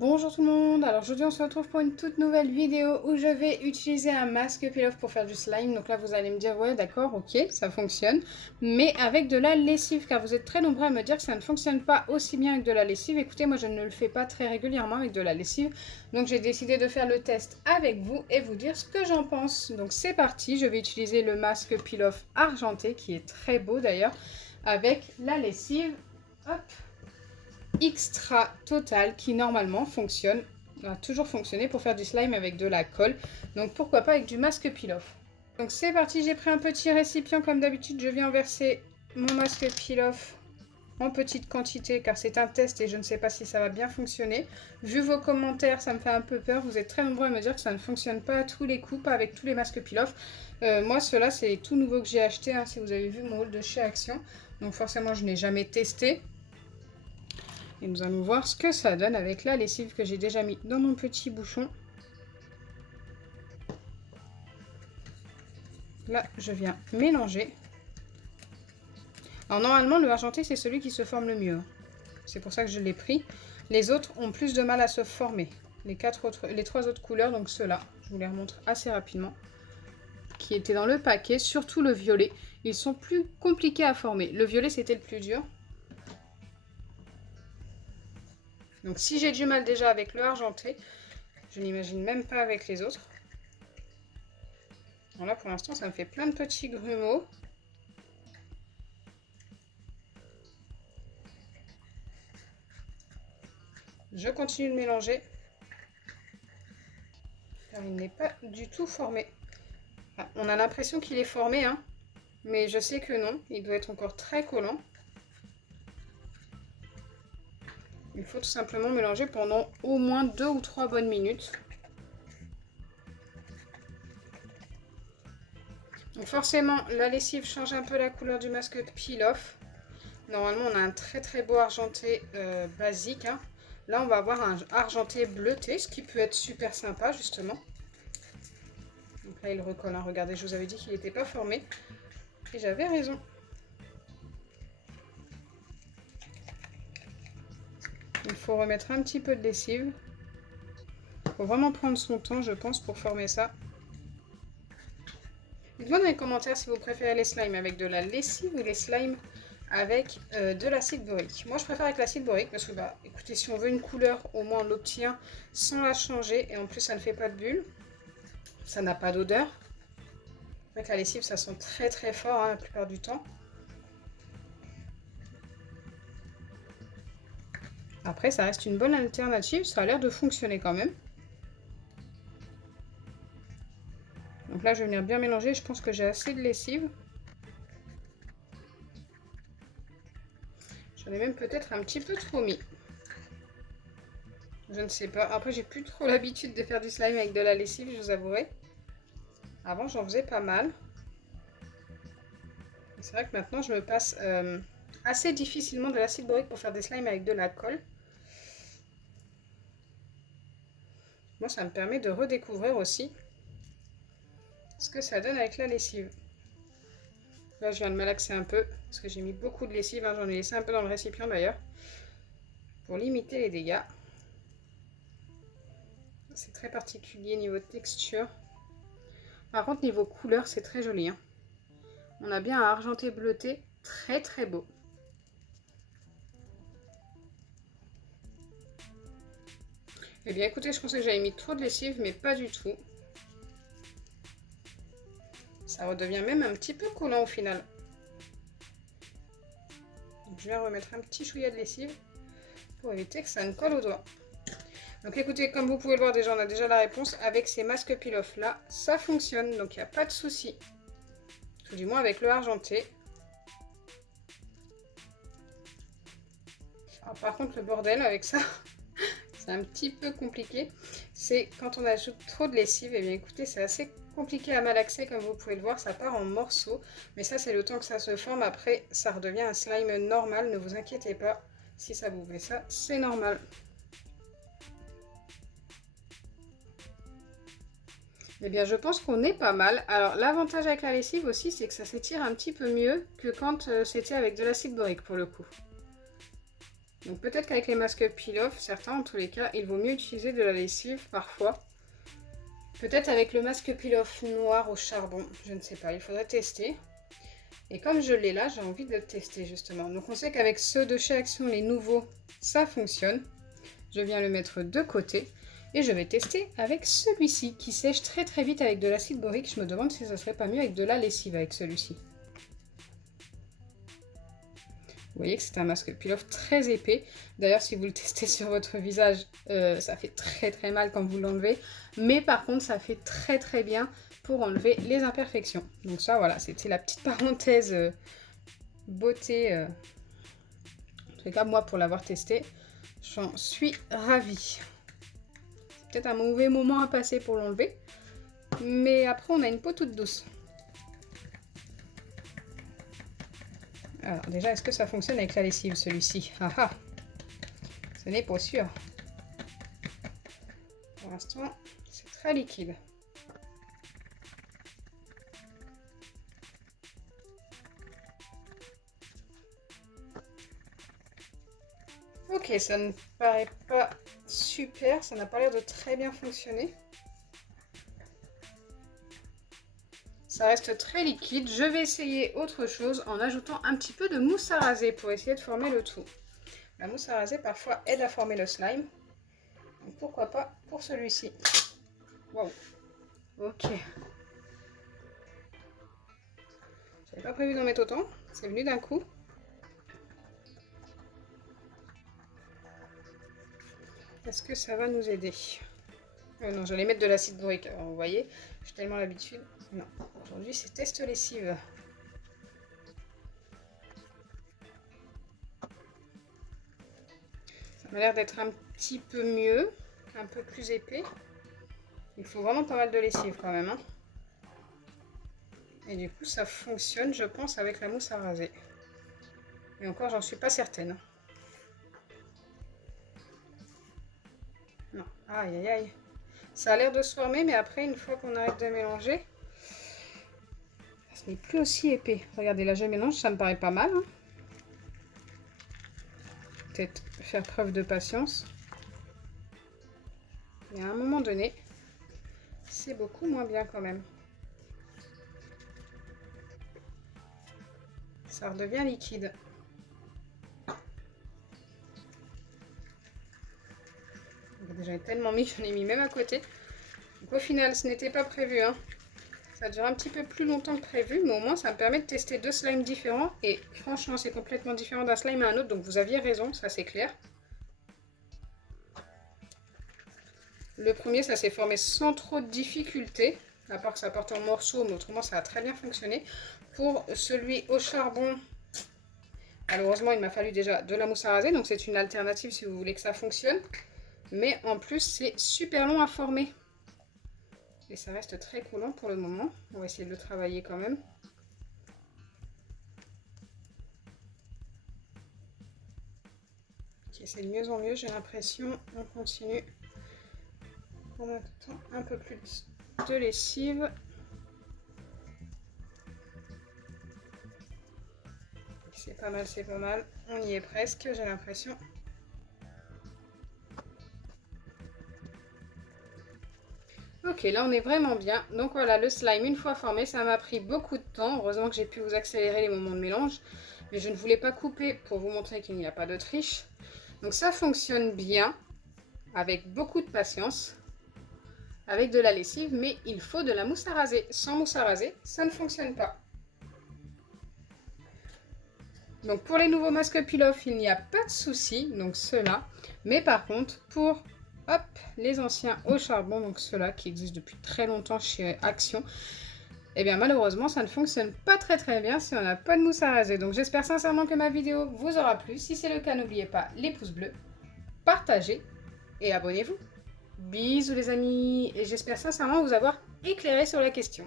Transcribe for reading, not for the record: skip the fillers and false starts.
Bonjour tout le monde, alors aujourd'hui on se retrouve pour une toute nouvelle vidéo où je vais utiliser un masque peel-off pour faire du slime. Donc là vous allez me dire ouais d'accord, ok, ça fonctionne, mais avec de la lessive, car vous êtes très nombreux à me dire que ça ne fonctionne pas aussi bien avec de la lessive. Écoutez, moi je ne le fais pas très régulièrement avec de la lessive, donc j'ai décidé de faire le test avec vous et vous dire ce que j'en pense. Donc c'est parti, je vais utiliser le masque peel-off argenté qui est très beau d'ailleurs, avec la lessive, hop, Extra Total qui normalement fonctionne, a toujours fonctionné pour faire du slime avec de la colle, donc pourquoi pas avec du masque peel-off. Donc c'est parti, j'ai pris un petit récipient comme d'habitude, je viens verser mon masque peel-off en petite quantité car c'est un test et je ne sais pas si ça va bien fonctionner. Vu vos commentaires, ça me fait un peu peur, vous êtes très nombreux à me dire que ça ne fonctionne pas à tous les coups, pas avec tous les masques peel-off. Moi ceux-là c'est tout nouveau que j'ai acheté, hein, si vous avez vu mon haul de chez Action, donc forcément je n'ai jamais testé. Et nous allons voir ce que ça donne avec la lessive que j'ai déjà mis dans mon petit bouchon. Là, je viens mélanger. Alors normalement, le argenté, c'est celui qui se forme le mieux. C'est pour ça que je l'ai pris. Les autres ont plus de mal à se former. Les trois autres couleurs, donc ceux-là, je vous les remontre assez rapidement, qui étaient dans le paquet, surtout le violet. Ils sont plus compliqués à former. Le violet, c'était le plus dur. Donc si j'ai du mal déjà avec le argenté, je n'imagine même pas avec les autres. Alors là, pour l'instant, ça me fait plein de petits grumeaux. Je continue de mélanger, car il n'est pas du tout formé. Ah, on a l'impression qu'il est formé, hein, mais je sais que non, il doit être encore très collant. Il faut tout simplement mélanger pendant au moins 2 ou 3 bonnes minutes. Donc forcément, la lessive change un peu la couleur du masque peel-off. Normalement, on a un très beau argenté basique, hein. Là, on va avoir un argenté bleuté, ce qui peut être super sympa, justement. Donc là, il recolle, hein. Regardez, je vous avais dit qu'il n'était pas formé. Et j'avais raison. Il faut remettre un petit peu de lessive. Il faut vraiment prendre son temps, je pense, pour former ça. Dites-moi dans les commentaires si vous préférez les slimes avec de la lessive ou les slimes avec de l'acide borique. Moi, je préfère avec l'acide borique parce que, bah, écoutez, si on veut une couleur, au moins on l'obtient sans la changer. Et en plus, ça ne fait pas de bulles. Ça n'a pas d'odeur. Avec la lessive, ça sent très fort, hein, la plupart du temps. Après, ça reste une bonne alternative. Ça a l'air de fonctionner quand même. Donc là, je vais venir bien mélanger. Je pense que j'ai assez de lessive. J'en ai même peut-être un petit peu trop mis. Je ne sais pas. Après, j'ai plus trop l'habitude de faire du slime avec de la lessive, je vous avouerai. Avant, j'en faisais pas mal. C'est vrai que maintenant, je me passe assez difficilement de l'acide borique pour faire des slimes avec de la colle. Moi, ça me permet de redécouvrir aussi ce que ça donne avec la lessive. Là, je viens de malaxer un peu parce que j'ai mis beaucoup de lessive, hein. J'en ai laissé un peu dans le récipient d'ailleurs pour limiter les dégâts. C'est très particulier niveau texture. Par contre, niveau couleur, c'est très joli, hein. On a bien un argenté bleuté très beau. Eh bien écoutez, je pensais que j'avais mis trop de lessive, mais pas du tout. Ça redevient même un petit peu collant au final. Donc, je vais remettre un petit chouïa de lessive pour éviter que ça ne colle aux doigts. Donc écoutez, comme vous pouvez le voir déjà, on a déjà la réponse. Avec ces masques peel-off là, ça fonctionne, donc il n'y a pas de souci. Tout du moins avec le argenté. Alors, par contre, le bordel avec ça, c'est un petit peu compliqué. C'est quand on ajoute trop de lessive, et bien écoutez, c'est assez compliqué à malaxer, comme vous pouvez le voir, ça part en morceaux. Mais ça, c'est le temps que ça se forme. Après, ça redevient un slime normal, ne vous inquiétez pas. Si ça vous fait ça, c'est normal. Eh bien, je pense qu'on est pas mal. Alors, l'avantage avec la lessive aussi, c'est que ça s'étire un petit peu mieux que quand c'était avec de l'acide borique, pour le coup. Donc peut-être qu'avec les masques peel-off, certains en tous les cas, il vaut mieux utiliser de la lessive parfois. Peut-être avec le masque peel-off noir au charbon, je ne sais pas, il faudrait tester. Et comme je l'ai là, j'ai envie de le tester justement. Donc on sait qu'avec ceux de chez Action, les nouveaux, ça fonctionne. Je viens le mettre de côté. Et je vais tester avec celui-ci qui sèche très très vite avec de l'acide borique. Je me demande si ça serait pas mieux avec de la lessive avec celui-ci. Vous voyez que c'est un masque peel-off très épais. D'ailleurs, si vous le testez sur votre visage, ça fait très très mal quand vous l'enlevez. Mais par contre, ça fait très très bien pour enlever les imperfections. Donc ça, voilà, c'était la petite parenthèse beauté. En tout cas, moi, pour l'avoir testé, j'en suis ravie. C'est peut-être un mauvais moment à passer pour l'enlever. Mais après, on a une peau toute douce. Alors déjà, est-ce que ça fonctionne avec la lessive, celui-ci? Ah ah, ce n'est pas sûr. Pour l'instant, c'est très liquide. Ok, ça ne paraît pas super, ça n'a pas l'air de très bien fonctionner. Ça reste très liquide. Je vais essayer autre chose en ajoutant un petit peu de mousse à raser pour essayer de former le tout. La mousse à raser parfois aide à former le slime. Donc pourquoi pas pour celui-ci. Wow. Ok. J'avais pas prévu d'en mettre autant. C'est venu d'un coup. Est-ce que ça va nous aider? Non, j'allais mettre de l'acide borique. Alors, vous voyez, j'ai tellement l'habitude. Non, aujourd'hui c'est test lessive. Ça m'a l'air d'être un petit peu mieux, un peu plus épais. Il faut vraiment pas mal de lessive quand même. Hein. Et du coup, ça fonctionne, je pense, avec la mousse à raser. Mais encore, j'en suis pas certaine. Non, aïe aïe aïe. Ça a l'air de se former, mais après, une fois qu'on arrête de mélanger, ce n'est plus aussi épais. Regardez, là, je mélange, ça me paraît pas mal. Hein. Peut-être faire preuve de patience. Et à un moment donné, c'est beaucoup moins bien quand même. Ça redevient liquide. Déjà tellement mis, j'en ai mis même à côté. Donc au final, ce n'était pas prévu. Hein. Ça dure un petit peu plus longtemps que prévu, mais au moins ça me permet de tester deux slimes différents. Et franchement, c'est complètement différent d'un slime à un autre, donc vous aviez raison, ça c'est clair. Le premier, ça s'est formé sans trop de difficultés, à part que ça porte en morceaux, mais autrement ça a très bien fonctionné. Pour celui au charbon, malheureusement il m'a fallu déjà de la mousse à raser, donc c'est une alternative si vous voulez que ça fonctionne. Mais en plus, c'est super long à former. Et ça reste très coulant pour le moment. On va essayer de le travailler quand même. Ok, c'est de mieux en mieux, j'ai l'impression. On continue. En même temps, un peu plus de lessive. C'est pas mal, c'est pas mal. On y est presque, j'ai l'impression. Ok, là on est vraiment bien. Donc voilà, le slime une fois formé, ça m'a pris beaucoup de temps. Heureusement que j'ai pu vous accélérer les moments de mélange. Mais je ne voulais pas couper pour vous montrer qu'il n'y a pas de triche. Donc ça fonctionne bien, avec beaucoup de patience, avec de la lessive, mais il faut de la mousse à raser. Sans mousse à raser, ça ne fonctionne pas. Donc pour les nouveaux masques peel-off, il n'y a pas de souci, donc ceux-là. Mais par contre, pour hop, les anciens au charbon, donc ceux-là qui existent depuis très longtemps chez Action, eh bien malheureusement, ça ne fonctionne pas très bien si on n'a pas de mousse à raser. Donc j'espère sincèrement que ma vidéo vous aura plu. Si c'est le cas, n'oubliez pas les pouces bleus, partagez et abonnez-vous. Bisous les amis, et j'espère sincèrement vous avoir éclairé sur la question.